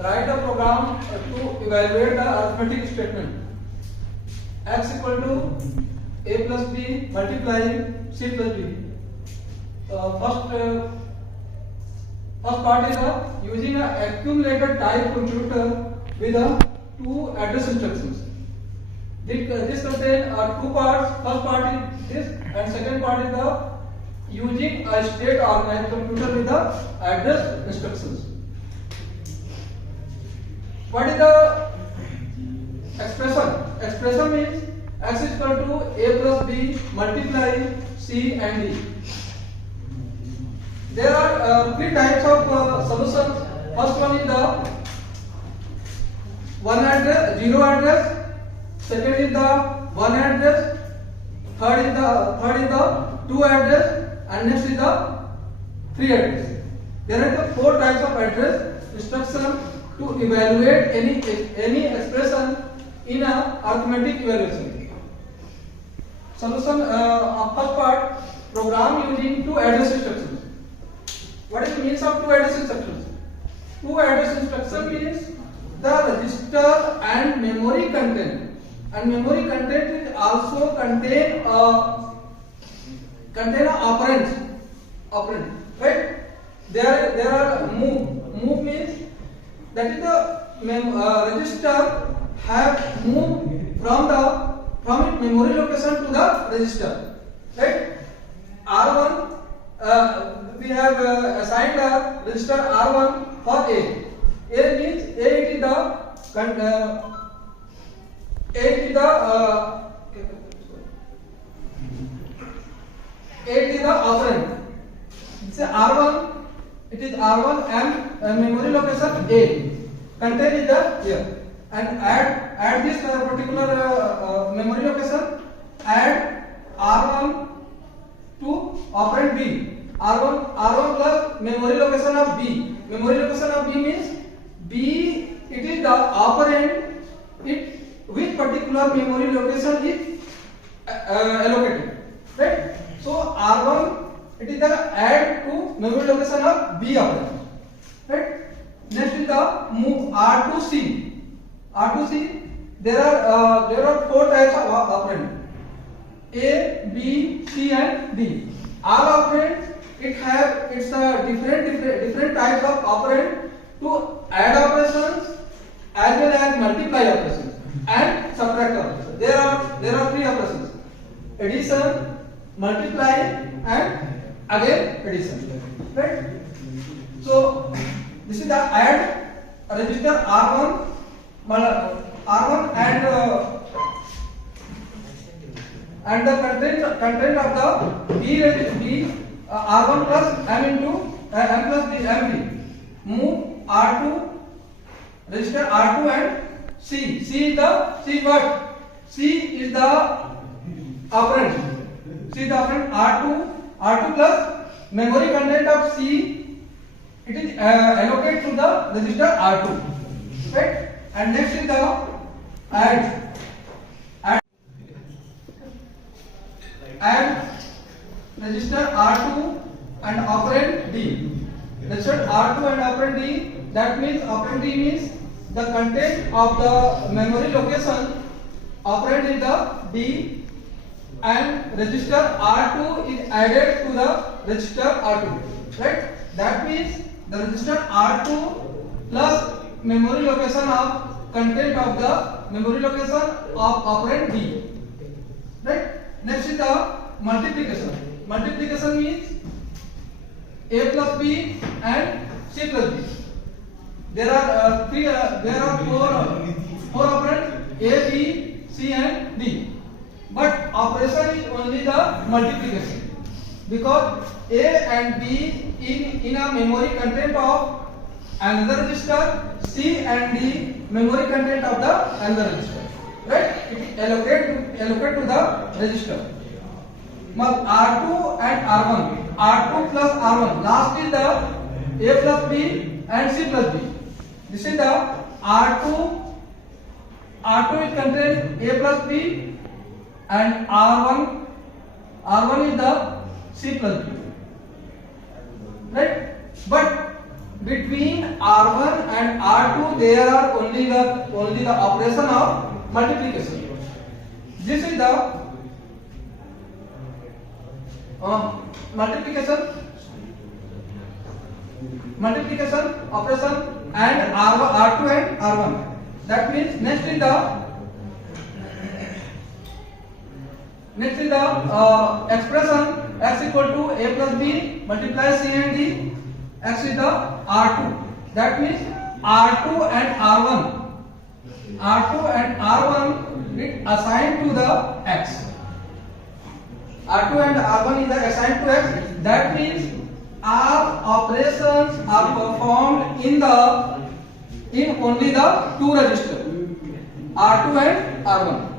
write a program to evaluate the arithmetic statement. X equal to a plus b multiplying c plus b. First part is using a accumulator type computer with two address instructions. This contains two parts. First part is this, and second part is the using a state organized computer with the address instructions. What is the expression? Expression means x is equal to a plus b multiplying c and d. There are three types of solutions. First one is the one address, zero address. Second is the one address. Third is the two address, and next is the three address. There are the four types of address instruction to evaluate any expression in a arithmetic evaluation. Solution of first part, program using two address instructions. What is the means of two address instructions? Two address instruction means the register and memory content. And memory content is also contain operand, right? There are move means that is the register have moved from its memory location to the register, right? R1 we have assigned the register R1 for A. A means A is the operand. It's R1. It is R1 and memory location A. Content is the here, and add this particular memory location. Add R1 to operand B. R1 plus memory location of B. Memory location of B means B. It is the operand. Which particular memory location is allocated, right? So R1 it is the add to memory location of B operand, right? Next is the move R2C. R2C there are four types of operand: A, B, C, and D. All operands it have different types of operand to add operations as well as multiply operations and subtract operations. There are three operations: addition, multiply, and again addition. Right? So this is the add register R1 and the content of the B R1 plus M into M plus B M B. Move R2 register R2 and C. C is what? C is the operand. C is the operand R2 plus memory content of C. It is allocated to the register R2, right? And next is the add register R2 and operand D. Register R2 and operand D. That means operand D means the content of the memory location. Operand is the D, and register R2 is added to the register R2, right? That means the register R2 plus memory location of content of the memory location of operand D, right? Next is the multiplication. Multiplication means A plus B and C plus B. There are four operands: A, B, C, and D. But operation is only the multiplication, because A and B in a memory content of another register, C and D memory content of the another register, right? It is allocate to the register. R2 and R1, R2 plus R1. Last is the A plus B and C plus B. This is the R2. R2 is contained A plus B, and R1 is the C plus B, right? But between R1 and R2 there are only the operation of multiplication. This is the multiplication operation and R2 and R1. That means next is the expression x equal to a plus b multiply c and d. X is the R2. That means R2 and R1 is assigned to the x. R2 and R1 is assigned to x. That means our operations are performed in only the two registers, R2 and R1.